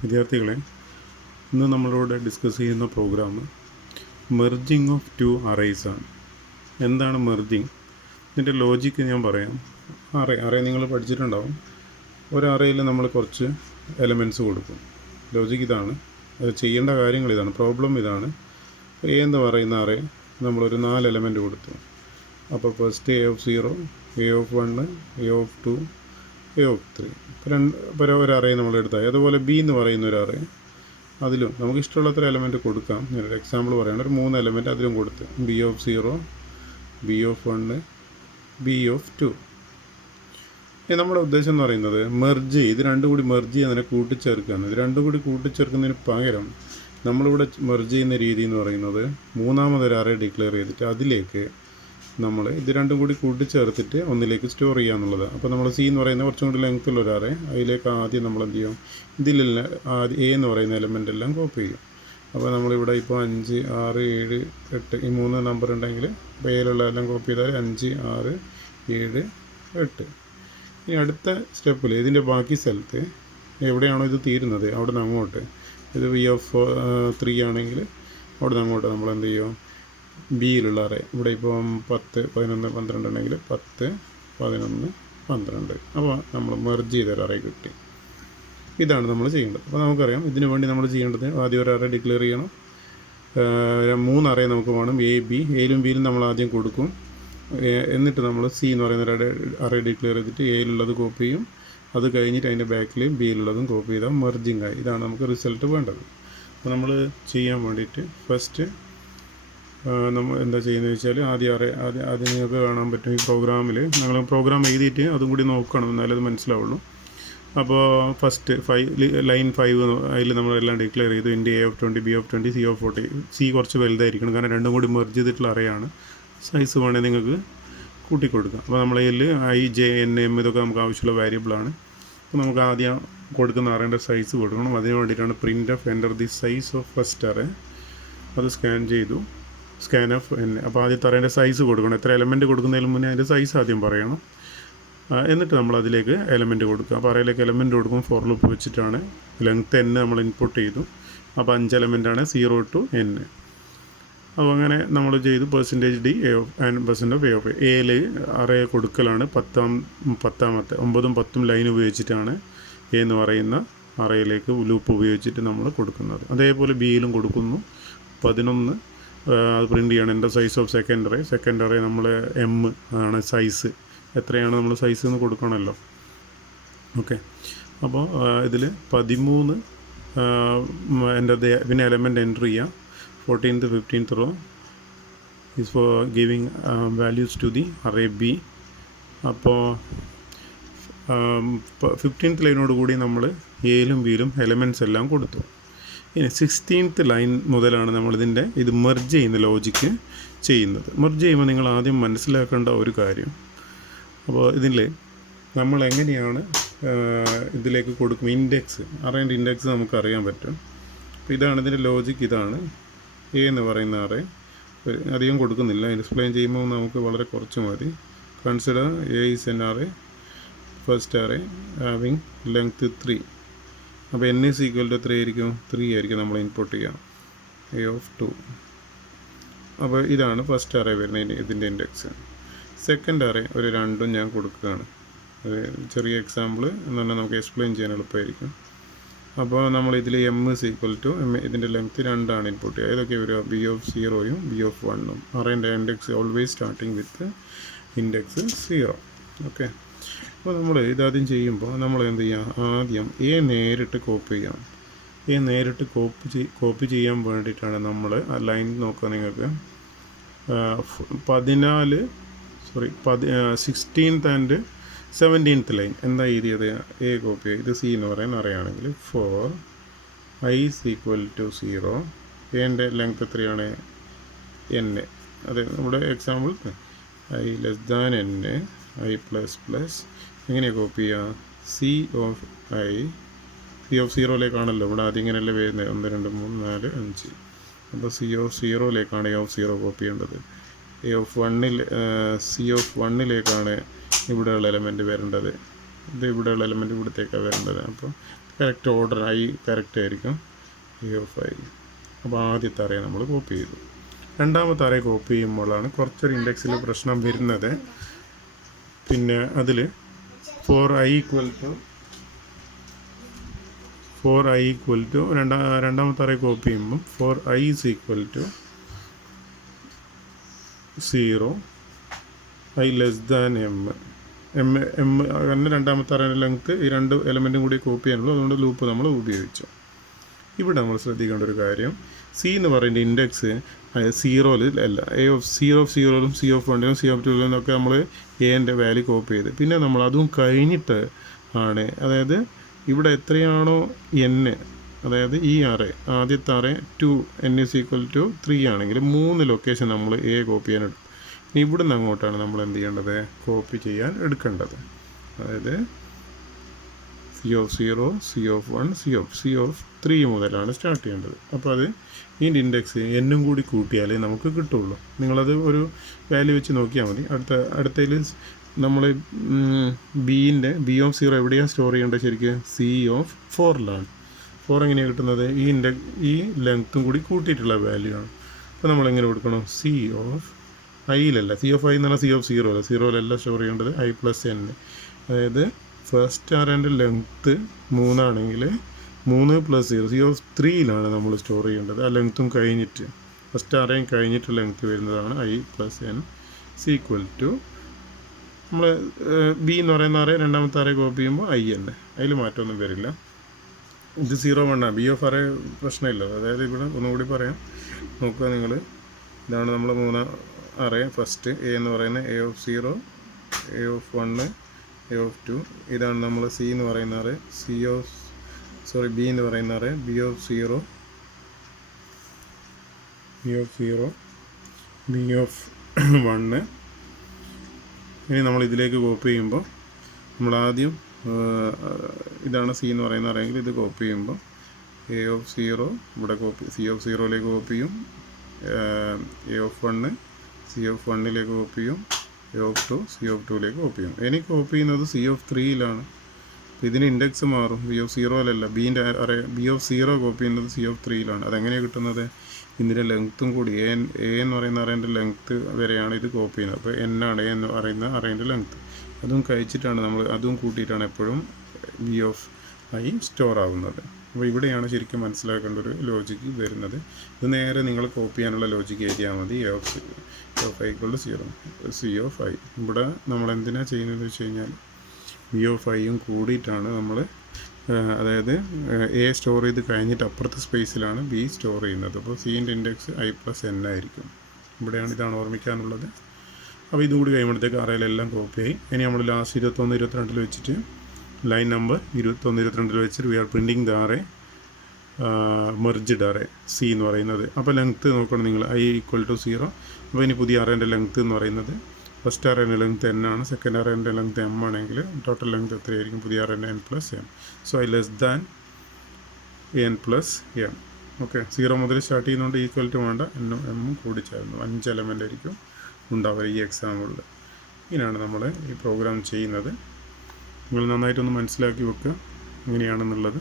വിദ്യാർത്ഥികളെ, ഇന്ന് നമ്മളിവിടെ ഡിസ്കസ് ചെയ്യുന്ന program merging of two arrays ആണ്. എന്താണ് മെർജിങ്? ഇതിൻ്റെ ലോജിക്ക് ഞാൻ പറയാം. അറേ നിങ്ങൾ പഠിച്ചിട്ടുണ്ടാവും. ഒരു അറേയിൽ നമ്മൾ കുറച്ച് എലമെൻറ്റ്സ് കൊടുക്കും. ലോജിക്ക് ഇതാണ്. അത് ചെയ്യേണ്ട കാര്യങ്ങൾ ഇതാണ്. പ്രോബ്ലം ഇതാണ്. എ എന്ന് പറയുന്ന അറേ നമ്മളൊരു 4 എലമെൻറ്റ് കൊടുത്തു. അപ്പോൾ first A of 0, A of 1, A of 2, A of 3. ഇപ്പോൾ ഒരു അറേ നമ്മൾ എടുത്താൽ, അതുപോലെ ബി എന്ന് പറയുന്ന ഒരു അറേ, അതിലും നമുക്ക് ഇഷ്ടമുള്ളത്ര എലമെൻറ്റ് കൊടുക്കാം. ഞാനൊരു എക്സാമ്പിൾ പറയുകയാണ്. ഒരു 3 എലമെൻറ്റ് അതിലും കൊടുത്ത് B of 0, B of 1, B of 2. നമ്മുടെ ഉദ്ദേശം എന്ന് പറയുന്നത് മെർജ്, ഇത് രണ്ടും കൂടി മെർജ് ചെയ്യുന്നതിനെ കൂട്ടിച്ചേർക്കുകയാണ്. ഇത് രണ്ടും കൂടി കൂട്ടിച്ചേർക്കുന്നതിന് പകരം നമ്മളിവിടെ മെർജ് ചെയ്യുന്ന രീതി എന്ന് പറയുന്നത് മൂന്നാമതൊരു അറേ ഡിക്ലെയർ ചെയ്തിട്ട് അതിലേക്ക് നമ്മൾ ഇത് രണ്ടും കൂടി കൂട്ടിച്ചേർത്തിട്ട് ഒന്നിലേക്ക് സ്റ്റോർ ചെയ്യുക എന്നുള്ളത്. അപ്പോൾ നമ്മൾ സി എന്ന് പറയുന്ന കുറച്ചും കൂടി ലെങ്ത്തുള്ള ഒരു അറേ, അതിലേക്ക് ആദ്യം നമ്മൾ എന്ത് ചെയ്യും, ഇതിലെല്ലാം ആദ്യം എ എന്ന് പറയുന്ന എലമെൻ്റ് എല്ലാം കോപ്പി ചെയ്യും. അപ്പോൾ നമ്മളിവിടെ ഇപ്പോൾ 5, 6, 7, 8 ഈ 3 നമ്പർ ഉണ്ടെങ്കിൽ ഇപ്പോൾ എയിലുള്ള എല്ലാം കോപ്പി ചെയ്താൽ 5, 6, 7, 8. ഇനി അടുത്ത സ്റ്റെപ്പിൽ ഇതിൻ്റെ ബാക്കി സ്ഥലത്ത് എവിടെയാണോ ഇത് തീരുന്നത് അവിടെ നിന്ന് അങ്ങോട്ട്, ഇത് വി ഓഫ് 3 ആണെങ്കിൽ അവിടെ നിന്ന് അങ്ങോട്ട് നമ്മൾ എന്ത് ചെയ്യും, ബിയിലുള്ള അറേ, ഇവിടെ ഇപ്പം 10, 11, 12 ഉണ്ടെങ്കിൽ 10, 11, 12. അപ്പോൾ നമ്മൾ മെർജ് ചെയ്തൊരു അറേ കിട്ടി. ഇതാണ് നമ്മൾ ചെയ്യേണ്ടത്. അപ്പോൾ നമുക്കറിയാം ഇതിനു വേണ്ടി നമ്മൾ ചെയ്യേണ്ടത് ആദ്യം ഒരു അറേ ഡിക്ലെയർ ചെയ്യണം. 3 അറേ നമുക്ക് വേണം. എ, ബി, എയിലും ബിയിലും നമ്മൾ ആദ്യം കൊടുക്കും. എന്നിട്ട് നമ്മൾ സി എന്ന് പറയുന്ന ഒരു അറേ ഡിക്ലെയർ ചെയ്തിട്ട് എയിലുള്ളത് കോപ്പി ചെയ്യും. അത് കഴിഞ്ഞിട്ട് അതിൻ്റെ ബാക്കിൽ ബിയിലുള്ളതും കോപ്പി ചെയ്താൽ മെർജിങ് ആയി. ഇതാണ് നമുക്ക് റിസൾട്ട് വേണ്ടത്. അപ്പോൾ നമ്മൾ ചെയ്യാൻ വേണ്ടിയിട്ട് ഫസ്റ്റ് നമ്മൾ എന്താ ചെയ്യുന്നത് വെച്ചാൽ ആദ്യം നിങ്ങൾക്ക് കാണാൻ പറ്റും ഈ പ്രോഗ്രാമിൽ. നിങ്ങൾ പ്രോഗ്രാം എഴുതിയിട്ട് അതും കൂടി നോക്കണം, എന്നാലേ അത് മനസ്സിലാവുള്ളൂ. അപ്പോൾ ഫസ്റ്റ് ലൈൻ 5 അതിൽ നമ്മളെല്ലാം ഡിക്ലെയർ ചെയ്തു. ഇൻ്റെ A of 20, B of 20, C of 40. C കുറച്ച് വലുതായിരിക്കണം, കാരണം രണ്ടും കൂടി മെർജ് ചെയ്തിട്ടുള്ള അറേയാണ്. സൈസ് വേണമെങ്കിൽ നിങ്ങൾക്ക് കൂട്ടിക്കൊടുക്കാം. അപ്പോൾ നമ്മളതിൽ ഐ, ജെ, എൻ, എം ഇതൊക്കെ നമുക്ക് ആവശ്യമുള്ള വേരിയബിളാണ്. അപ്പോൾ നമുക്ക് ആദ്യം കൊടുക്കുന്ന അറേൻ്റെ സൈസ് കൊടുക്കണം. അതിന് വേണ്ടിയിട്ടാണ് print of enter the size of first array. അത് സ്കാൻ ചെയ്തു, സ്കാൻ ഓഫ് എൻ. അപ്പോൾ ആദ്യത്തെ അറേൻ്റെ സൈസ് കൊടുക്കണം. എത്ര എലമെൻറ്റ് കൊടുക്കുന്നതിന് മുന്നേ അതിൻ്റെ സൈസ് ആദ്യം പറയണം. എന്നിട്ട് നമ്മൾ അതിലേക്ക് എലമെൻറ്റ് കൊടുക്കുക. അപ്പോൾ അറേയിലേക്ക് എലമെൻറ്റ് കൊടുക്കും. ഫോർ ലൂപ്പ് വെച്ചിട്ടാണ്. ലെങ്ത്ത് n നമ്മൾ ഇൻപുട്ട് ചെയ്തു. അപ്പോൾ 5 എലമെൻറ്റാണ് 0 to n. അപ്പോൾ അങ്ങനെ നമ്മൾ ചെയ്തു. %d A of and %of A of എയിൽ അറേ കൊടുക്കലാണ്. 9ഉം 10ഉം ലൈൻ ഉപയോഗിച്ചിട്ടാണ് എ എന്ന് പറയുന്ന അറേയിലേക്ക് ലൂപ്പ് ഉപയോഗിച്ചിട്ട് നമ്മൾ കൊടുക്കുന്നത്. അതേപോലെ ബിയിലും കൊടുക്കുന്നു. 11 അത് പ്രിൻ്റ് ചെയ്യണം. എൻ്റെ സൈസ് ഓഫ് സെക്കൻഡ് അറേ നമ്മൾ എം ആണ് സൈസ്. എത്രയാണ് നമ്മൾ സൈസ് എന്ന് കൊടുക്കണമല്ലോ. ഓക്കെ. അപ്പോൾ ഇതിൽ 13 എൻ്റെ പിന്നെ എലമെൻറ്റ് എൻ്റർ ചെയ്യാം. 14th 15th row is for giving values to the array B. അപ്പോൾ 15th ലൈനോട് കൂടി നമ്മൾ എയിലും ബിയിലും എലമെൻറ്റ്സ് എല്ലാം കൊടുത്തു. ഇനി 16th ലൈൻ മുതലാണ് നമ്മളിതിൻ്റെ ഇത് മെർജ് ചെയ്യുന്ന ലോജിക്ക് ചെയ്യുന്നത്. മെർജ് ചെയ്യുമ്പോൾ നിങ്ങൾ ആദ്യം മനസ്സിലാക്കേണ്ട ഒരു കാര്യം, അപ്പോൾ ഇതിൽ നമ്മൾ എങ്ങനെയാണ് ഇതിലേക്ക് കൊടുക്കും, ഇൻഡെക്സ്, അറേൻ്റെ ഇൻഡെക്സ് നമുക്കറിയാൻ പറ്റും. അപ്പോൾ ഇതാണ് ഇതിൻ്റെ ലോജിക്ക്. ഇതാണ് എ എന്ന് പറയുന്ന അറേ. അധികം കൊടുക്കുന്നില്ല, എക്സ്പ്ലെയിൻ ചെയ്യുമ്പോൾ നമുക്ക് വളരെ കുറച്ച് മതി. Consider A is N array, first array having length 3. അപ്പോൾ n ഈസ് ഈക്വൽ ടു 3 ആയിരിക്കും. 3 ആയിരിക്കും നമ്മൾ ഇൻപുട്ട് ചെയ്യാം. A of 2. അപ്പോൾ ഇതാണ് ഫസ്റ്റ് അറേ വരുന്നത്, ഇതിൻ്റെ ഇൻഡെക്സ്. സെക്കൻഡ് അറേ ഒരു 2 ഞാൻ കൊടുക്കുകയാണ്. ഒരു ചെറിയ എക്സാമ്പിൾ എന്ന് പറഞ്ഞാൽ നമുക്ക് എക്സ്പ്ലെയിൻ ചെയ്യാൻ എളുപ്പമായിരിക്കും. അപ്പോൾ നമ്മൾ ഇതിൽ എം ഇസ് ഈക്വൽ ടു ഇതിൻ്റെ ലെങ്ത്ത് 2 ആണ് ഇൻപുട്ട് ചെയ്യുക. ഇതൊക്കെ വരിക ബി ഓഫ് 0യും ബി ഓഫ് 1ഉം. അറേൻ്റെ index always starting with index 0. Okay. അപ്പോൾ നമ്മൾ ഇതാദ്യം ചെയ്യുമ്പോൾ നമ്മൾ എന്ത് ചെയ്യാം, ആദ്യം എ നേരിട്ട് കോപ്പി ചെയ്യാം. എ നേരിട്ട് കോപ്പി ചെയ്യാൻ വേണ്ടിയിട്ടാണ് നമ്മൾ ആ ലൈൻ നോക്കുക. നിങ്ങൾക്ക് 16th and 17th ലൈൻ എന്താ എഴുതിയത്, എ കോപ്പി. ഇത് സി എന്ന് പറയുന്ന അറിയാണെങ്കിൽ for I is equal to 0. എൻ്റെ ലെങ്ത് എത്രയാണ്, n. അതെ, നമ്മുടെ example I less than n, I plus plus. എങ്ങനെയാണ് കോപ്പി ചെയ്യുക, സി ഓഫ് 0യിലേക്കാണല്ലോ ഇവിടെ ആദ്യം ഇങ്ങനെയല്ലേ വരുന്നത്. 1 2 3 4 5. അപ്പോൾ സി ഓഫ് 0യിലേക്കാണ് എ ഓഫ് 0 കോപ്പി ചെയ്യേണ്ടത്. സി ഓഫ് 1ലേക്കാണ് ഇവിടെയുള്ള എലമെൻറ്റ് വരേണ്ടത്. ഇത് ഇവിടെയുള്ള എലമെൻറ്റ് ഇവിടത്തേക്കാണ് വരേണ്ടത്. അപ്പോൾ കറക്റ്റ് ഓർഡർ കറക്റ്റ് ആയിരിക്കും എ ഓഫ് ഐ. അപ്പോൾ ആദ്യത്തെ അറേ നമ്മൾ കോപ്പി ചെയ്തു. രണ്ടാമത്തെ അറേ കോപ്പി ചെയ്യുമ്പോഴാണ് കുറച്ചൊരു ഇൻഡെക്സിൽ പ്രശ്നം വരുന്നത്. പിന്നെ അതിൽ ഫോർ ഐ ഈക്വൽ ടു രണ്ടാമത്തെ അറേ കോപ്പി ചെയ്യുമ്പം for I is equal to 0, i less than m അങ്ങനെ രണ്ടാമത്തെ അറേൻ്റെ ലെങ്ത്ത് ഈ രണ്ട് എലമെൻറ്റും കൂടി കോപ്പി ചെയ്യാനുള്ളൂ. അതുകൊണ്ട് ലൂപ്പ് നമ്മൾ ഉപയോഗിച്ചു. ഇവിടെ നമ്മൾ ശ്രദ്ധിക്കേണ്ട ഒരു കാര്യം, സി എന്ന് പറയുന്ന ഇൻഡെക്സ് 0 അല്ല, C of 0 c of 1 C of 2 എന്നൊക്കെ നമ്മൾ എൻ്റെ വാല്യൂ കോപ്പി ചെയ്ത് പിന്നെ നമ്മൾ അതും കഴിഞ്ഞിട്ട് ആണ്, അതായത് ഇവിടെ എത്രയാണോ n, അതായത് ഈ അറേ ആദ്യത്തെ array 2 n is equal to 3 ആണെങ്കിൽ 3 ലൊക്കേഷൻ നമ്മൾ എ കോപ്പി ചെയ്യാൻ എടുക്കും. ഇനി ഇവിടുന്ന് അങ്ങോട്ടാണ് നമ്മൾ എന്ത് ചെയ്യേണ്ടത്, കോപ്പി ചെയ്യാൻ എടുക്കേണ്ടത്. അതായത് C of 0 c of 1 C of 3 മുതലാണ് സ്റ്റാർട്ട് ചെയ്യേണ്ടത്. അപ്പോൾ അത് ഇതിൻ്റെ ഇൻഡെക്സ് എന്നും കൂടി കൂട്ടിയാലേ നമുക്ക് കിട്ടുള്ളൂ. നിങ്ങളത് ഒരു വാല്യൂ വെച്ച് നോക്കിയാൽ മതി. അടുത്തതിൽ നമ്മൾ ബി ഓഫ് 0 എവിടെയാണ് സ്റ്റോർ ചെയ്യേണ്ടത്, ശരിക്കും സി ഓഫ് 4ലാണ്. 4 എങ്ങനെയാണ് കിട്ടുന്നത്, ഈ ലെങ്ത്തും കൂടി കൂട്ടിയിട്ടുള്ള വാല്യൂ ആണ്. അപ്പോൾ നമ്മളെങ്ങനെ കൊടുക്കണം, സി ഓഫ് ഐയിലല്ല, സി ഓഫ് ഐ എന്ന് പറഞ്ഞാൽ സി ഓഫ് 0 അല്ല, 0 സ്റ്റോർ ചെയ്യേണ്ടത് ഐ പ്ലസ് n. അതായത് ഫസ്റ്റ് അറേൻ്റെ ലെങ്ത്ത് 3 ആണെങ്കിൽ 3 + 0 സി ഓഫ് 3ലാണ് നമ്മൾ സ്റ്റോർ ചെയ്യേണ്ടത്. ആ ലെങ്ത്തും കഴിഞ്ഞിട്ട് ഫസ്റ്റ് അറേയും കഴിഞ്ഞിട്ട് ലെങ്ത്ത് വരുന്നതാണ് i plus n equal to നമ്മൾ ബി എന്ന് പറയുന്ന അറേ രണ്ടാമത്തെ അറേ കോപ്പി ചെയ്യുമ്പോൾ ഐ തന്നെ, അതിൽ മാറ്റമൊന്നും വരില്ല. ഇത് 0 1 ബി ഓഫ് അറേ പ്രശ്നമില്ല. അതായത് ഇവിടെ ഒന്നുകൂടി പറയാം, നോക്കുക നിങ്ങൾ, ഇതാണ് നമ്മൾ 3 അറേ. ഫസ്റ്റ് എ എന്ന് പറയുന്നത് A of 0, A of 1, A of 2. ഇതാണ് നമ്മൾ സി എന്ന് പറയുന്ന അറേ, ബി എന്ന് പറയുന്ന array, B of 0, B of 1. ഇനി നമ്മൾ ഇതിലേക്ക് കോപ്പി ചെയ്യുമ്പോൾ നമ്മൾ ആദ്യം ഇതാണ് സി എന്ന് പറയുന്ന അറേങ്കിൽ ഇത് കോപ്പി ചെയ്യുമ്പോൾ എ ഓഫ് 0 ഇവിടെ കോപ്പി, സി ഓഫ് 0ലേക്ക് കോപ്പി ചെയ്യും, എ ഓഫ് 1 സി ഓഫ് 1ലേക്ക് കോപ്പി ചെയ്യും, എ ഓഫ് 2 സി ഓഫ് 2ലേക്ക് കോപ്പി ചെയ്യും. ഇനി കോപ്പി ചെയ്യുന്നത് സി ഓഫ് 3ലാണ്. അപ്പോൾ ഇതിന് ഇൻഡെക്സ് മാറും, ബി ഓഫ് 0 ബീൻ്റെ അറേ ബി ഓഫ് 0 കോപ്പി ചെയ്യുന്നത് സി ഓഫ് 3ലാണ്. അതെങ്ങനെയാണ് കിട്ടുന്നത്, ഇതിൻ്റെ ലെങ്ത്തും കൂടി എ എന്ന് പറയുന്ന അറേൻ്റെ ലെങ്ത്ത് വരെയാണ് ഇത് കോപ്പി ചെയ്യുന്നത്. അപ്പോൾ n ആണ് എ എന്ന് പറയുന്ന അറേൻ്റെ ലെങ്ത്ത്. അതും കഴിച്ചിട്ടാണ് നമ്മൾ, അതും കൂട്ടിയിട്ടാണ് എപ്പോഴും ബി ഓഫ് ഐ സ്റ്റോർ ആവുന്നത്. അപ്പോൾ ഇവിടെയാണ് ശരിക്കും മനസ്സിലാക്കേണ്ട ഒരു ലോജിക്ക് വരുന്നത്. ഇത് നേരെ നിങ്ങൾ കോപ്പി ചെയ്യാനുള്ള ലോജിക്ക് എഴുതിയാൽ മതി. A of i equal to 0 c of i. ഇവിടെ നമ്മൾ എന്തിനാണ് ചെയ്യുന്നതെന്ന് വെച്ച് കഴിഞ്ഞാൽ ബി ഓഫ് ഐയും കൂടിയിട്ടാണ് നമ്മൾ, അതായത് എ സ്റ്റോർ ചെയ്ത് കഴിഞ്ഞിട്ട് അപ്പുറത്തെ സ്പേസിലാണ് ബി സ്റ്റോർ ചെയ്യുന്നത്. അപ്പോൾ സിൻ്റെ ഇൻഡെക്സ് ഐ പ്ലസ് n ആയിരിക്കും. ഇതാണ് ഓർമ്മിക്കാനുള്ളത്. അപ്പോൾ ഇതും കൂടി കഴിയുമ്പോഴത്തേക്ക് അറയിലെല്ലാം കോപ്പിയായി. ഇനി നമ്മൾ ലാസ്റ്റ് 21 22 വെച്ചിട്ട് ലൈൻ നമ്പർ 21 22 വെച്ചിട്ട് we are printing the array merged array c എന്ന് പറയുന്നത്. അപ്പോൾ ലെങ്ത്ത് നോക്കണം നിങ്ങൾ, ഐ ഈക്വൽ ടു 0. അപ്പോൾ ഇനി പുതിയ അറേൻ്റെ ലെങ്ത്ത് എന്ന് പറയുന്നത് ഫസ്റ്റ് അറേൻ്റെ ലെങ്ത്ത് n ആണ്, സെക്കൻഡ് അറേൻ്റെ ലെങ്ത്ത് m ആണെങ്കിൽ ടോട്ടൽ ലെങ്ത്ത് എത്രയായിരിക്കും, പുതിയ അറേൻ്റെ n plus m. So I less than n plus m. Okay, 0 മുതൽ സ്റ്റാർട്ട് ചെയ്യുന്നതുകൊണ്ട് ഈക്വൽ ടു വേണ്ട, എന്നും എമ്മും കൂടി ചേർന്നു 5 എലമെൻ്റ് ആയിരിക്കും ഉണ്ടാവുക ഈ എക്സാമ്പിളിൽ. ഇങ്ങനെയാണ് നമ്മൾ ഈ പ്രോഗ്രാം ചെയ്യുന്നത്. നിങ്ങൾ നന്നായിട്ടൊന്ന് മനസ്സിലാക്കി വെക്കുക എങ്ങനെയാണെന്നുള്ളത്.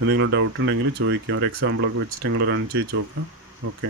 എന്തെങ്കിലും ഡൗട്ട് ഉണ്ടെങ്കിൽ ചോദിക്കുക, ഒരു എക്സാമ്പിളൊക്കെ വെച്ചിട്ട് നിങ്ങൾ റൺ ചെയ്ത് നോക്കുക. ഓക്കെ.